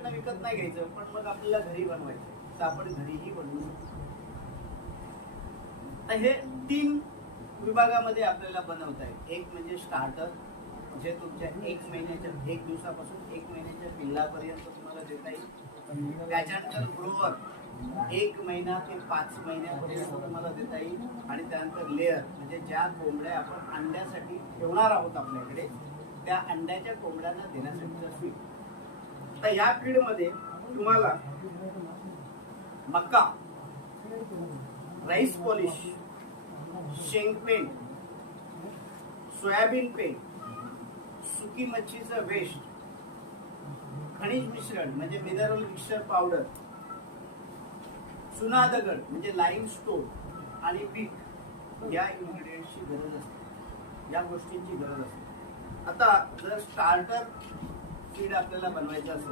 दुसऱ्याकडनं विकत नाही घ्यायचं, पण मग आपल्याला घरी बनवायचं तर आपण घरीही बनवू शकतो. तर हे 3 विभागामध्ये आपल्याला बनवता येईल. एक म्हणजे स्टार्टर, जे तुमच्या 1 महिन्याच्या 1 दिवसापासून 1 महिन्याच्या पिल्लापर्यंत तुम्हाला देता येईल. त्याच्यानंतर ग्रोवर 1 महिना ते 5 महिन्यापर्यंत तुम्हाला देता येईल. आणि त्यानंतर लेअर, म्हणजे ज्या कोंबड्या आपण अंड्यासाठी ठेवणार आहोत आपल्याकडे, त्या अंड्याच्या कोंबड्यांना देण्यासाठीचा फीड. तर या फीडमध्ये तुम्हाला मका, राईस पॉलिश, शेंगपेंड, सोयाबीन पेंड, सुकी मच्छीचं वेस्ट, खनिज मिश्रण म्हणजे मिनरल मिक्सचर पावडर, चुना दगड म्हणजे लाईम स्टोन आणि पीठ, या इन्ग्रेडियंट्सची गरज असते, या गोष्टींची गरज असते. आता जर स्टार्टर फीड आपल्याला बनवायचं असेल